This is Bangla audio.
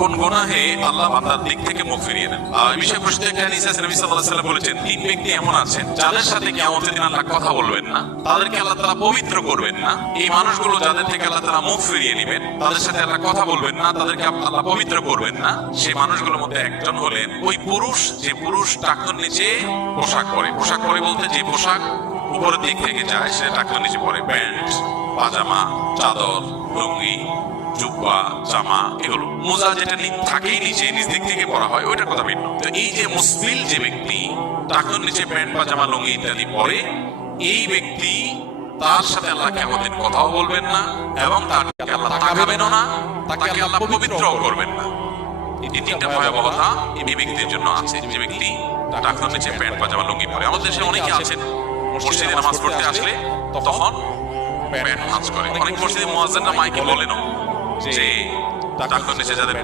কোন গুনাহে আল্লাহ বান্দার দিক থেকে মুখ ফিরিয়ে নেন। এই বিষয়ে প্রসিদ্ধ একটা হাদিস আছে, নবী সাল্লাল্লাহু আলাইহি ওয়াসাল্লাম বলেছেন, তিন ব্যক্তি এমন আছেন যাদের সাথে কিয়ামতের দিন আল্লাহ কথা বলবেন না, তাদেরকে আল্লাহ তাআলা পবিত্র করবেন না। এই মানুষগুলো যাদের থেকে আল্লাহ তাআলা মুখ ফিরিয়ে নেবেন, তাদের সাথে আল্লাহ কথা বলবেন না, তাদেরকে আল্লাহ পবিত্র করবেন না। সেই মানুষগুলোর মধ্যে একজন হলেন ওই পুরুষ, যে পুরুষ টাকনুর নিচে পোশাক পরে। পোশাক পরে বলতে যে পোশাক উপরের দিক থেকে যায় সেটা টাকনুর নিচে পরে, প্যান্ট, পাজামা, চাদর, লুঙ্গি, জুব্বা, জামা, এগুলো। মোজা যেটা থাকেই নিচে, নিচ দিক থেকে পরা হয়, ওইটার কথা ভিন্ন। তো এই যে মুসবিল যে ব্যক্তি টাকনুর নিচে প্যান্ট, পাজামা, লুঙ্গি ইত্যাদি পরে, এই ব্যক্তি তার সাথে আল্লাহ কিয়ামতের কথাও বলবেন না এবং তাকে আল্লাহ তাকাবেনও না, তাকে আল্লাহ পবিত্রও করবেন না। এই তিনটা ভয়াবহতা এই ব্যক্তির জন্য আছে, যে ব্যক্তি টাকনুর নিচে প্যান্ট, পাজামা, লুঙ্গি পরে। আমাদের দেশে অনেকে আছেন মসজিদে নামাজ পড়তে আসলে তখন প্যান্ট ভাঁজ করে। অনেক মসজিদে মুয়াজ্জিনরা মাইকে বলেনও যে টাকনুর নিচে যাদের